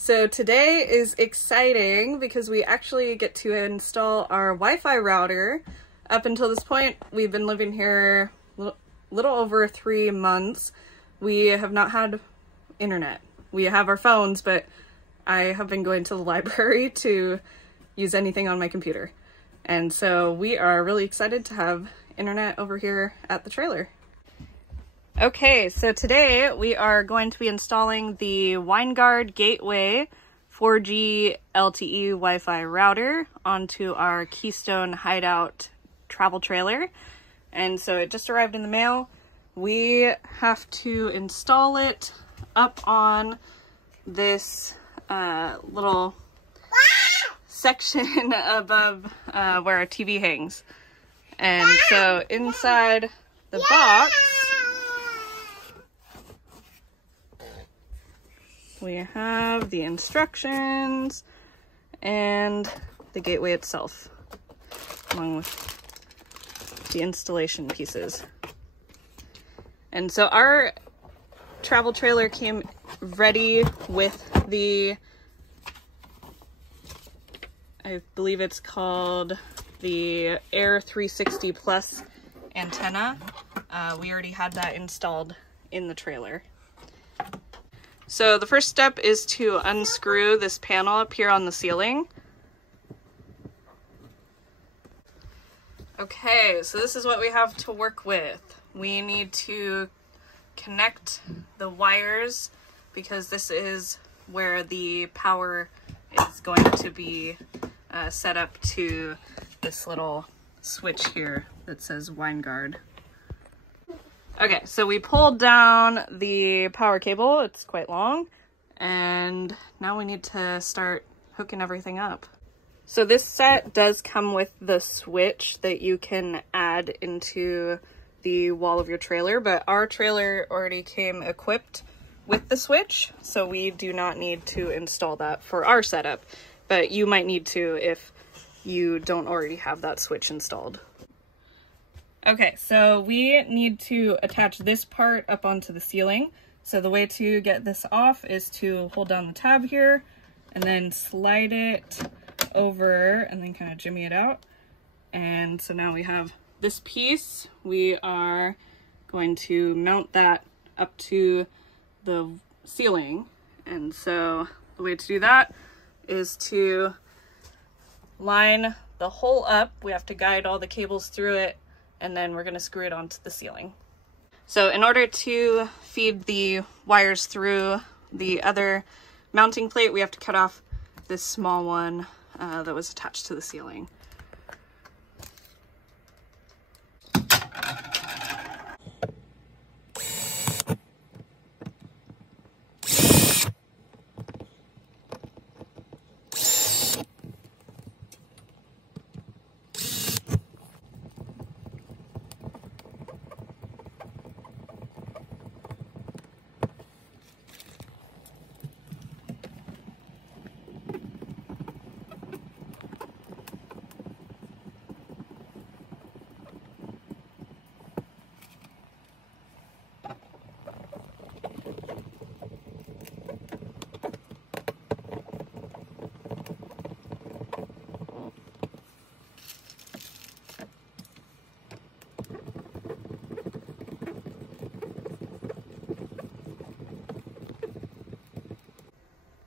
So today is exciting because we actually get to install our Wi-Fi router. Up until this point, we've been living here a little over 3 months. We have not had internet. We have our phones, but I have been going to the library to use anything on my computer. And so we are really excited to have internet over here at the trailer. Okay, so today we are going to be installing the Winegard Gateway 4G LTE Wi-Fi router onto our Keystone Hideout Travel trailer. And so it just arrived in the mail. We have to install it up on this little section above where our TV hangs. And so inside the box, we have the instructions and the gateway itself, along with the installation pieces. And so our travel trailer came ready with the, I believe it's called the Air 360 Plus antenna. We already had that installed in the trailer. So the first step is to unscrew this panel up here on the ceiling. Okay, so this is what we have to work with. We need to connect the wires because this is where the power is going to be set up to this little switch here that says Winegard. Okay, so we pulled down the power cable. It's quite long, and now we need to start hooking everything up. So this set does come with the switch that you can add into the wall of your trailer, but our trailer already came equipped with the switch, so we do not need to install that for our setup, but you might need to if you don't already have that switch installed. Okay, so we need to attach this part up onto the ceiling. So the way to get this off is to hold down the tab here and then slide it over and then kind of jimmy it out. And so now we have this piece. We are going to mount that up to the ceiling. And so the way to do that is to line the hole up. We have to guide all the cables through it, and then we're going to screw it onto the ceiling. So in order to feed the wires through the other mounting plate, we have to cut off this small one that was attached to the ceiling.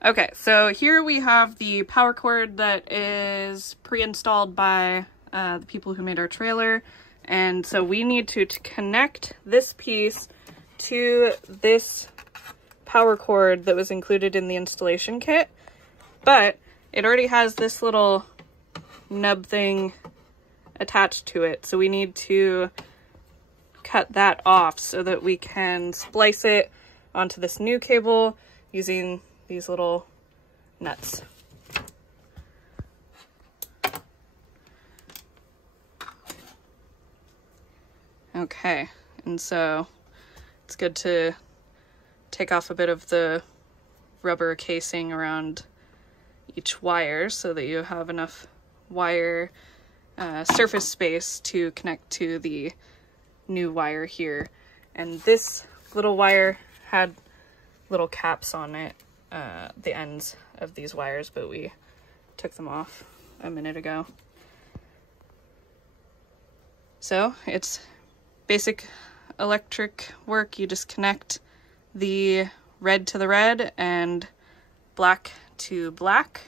Okay, so here we have the power cord that is pre-installed by the people who made our trailer. And so we need to connect this piece to this power cord that was included in the installation kit. But it already has this little nub thing attached to it. So we need to cut that off so that we can splice it onto this new cable using these little nuts. Okay, and so it's good to take off a bit of the rubber casing around each wire so that you have enough wire surface space to connect to the new wire here. And this little wire had little caps on it the ends of these wires, but we took them off a minute ago. So it's basic electric work. You just connect the red to the red and black to black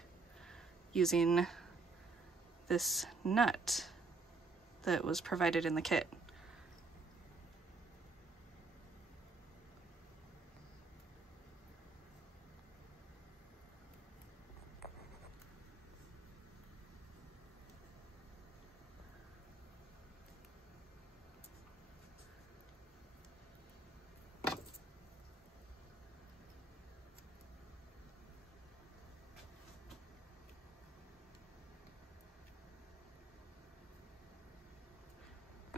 using this nut that was provided in the kit.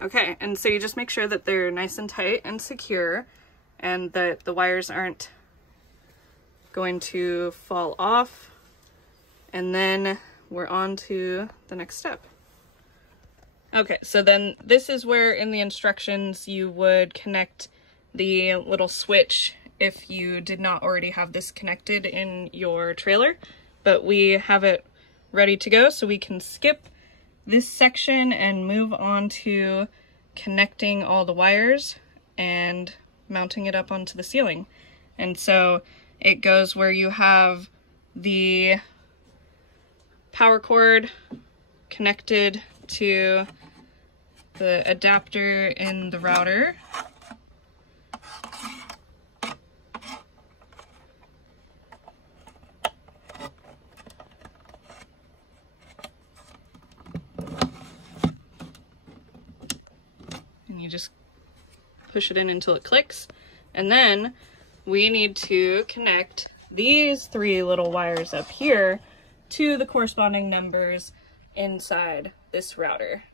Okay, and so you just make sure that they're nice and tight and secure and that the wires aren't going to fall off, and then we're on to the next step. Okay, so then this is where in the instructions you would connect the little switch if you did not already have this connected in your trailer, but we have it ready to go, so we can skip this section and move on to connecting all the wires and mounting it up onto the ceiling. And so it goes where you have the power cord connected to the adapter in the router. You just push it in until it clicks, and then we need to connect these three little wires up here to the corresponding numbers inside this router.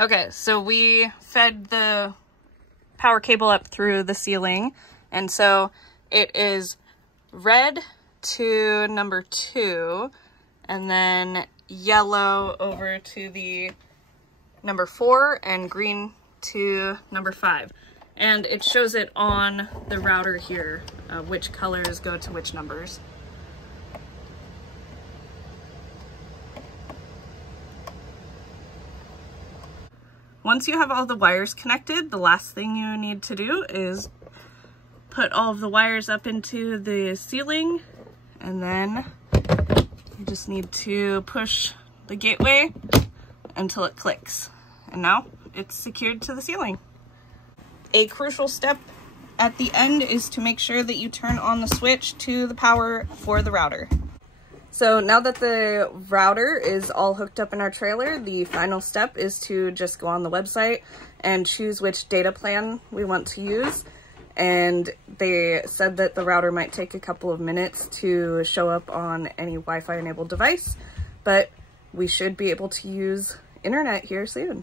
Okay, so we fed the power cable up through the ceiling, and so it is red to number 2, and then yellow over to the number 4, and green to number 5, and it shows it on the router here, which colors go to which numbers. Once you have all the wires connected, the last thing you need to do is put all of the wires up into the ceiling, and then you just need to push the gateway until it clicks. And now it's secured to the ceiling. A crucial step at the end is to make sure that you turn on the switch to the power for the router. So now that the router is all hooked up in our trailer, the final step is to just go on the website and choose which data plan we want to use. And they said that the router might take a couple of minutes to show up on any Wi-Fi enabled device, but we should be able to use internet here soon.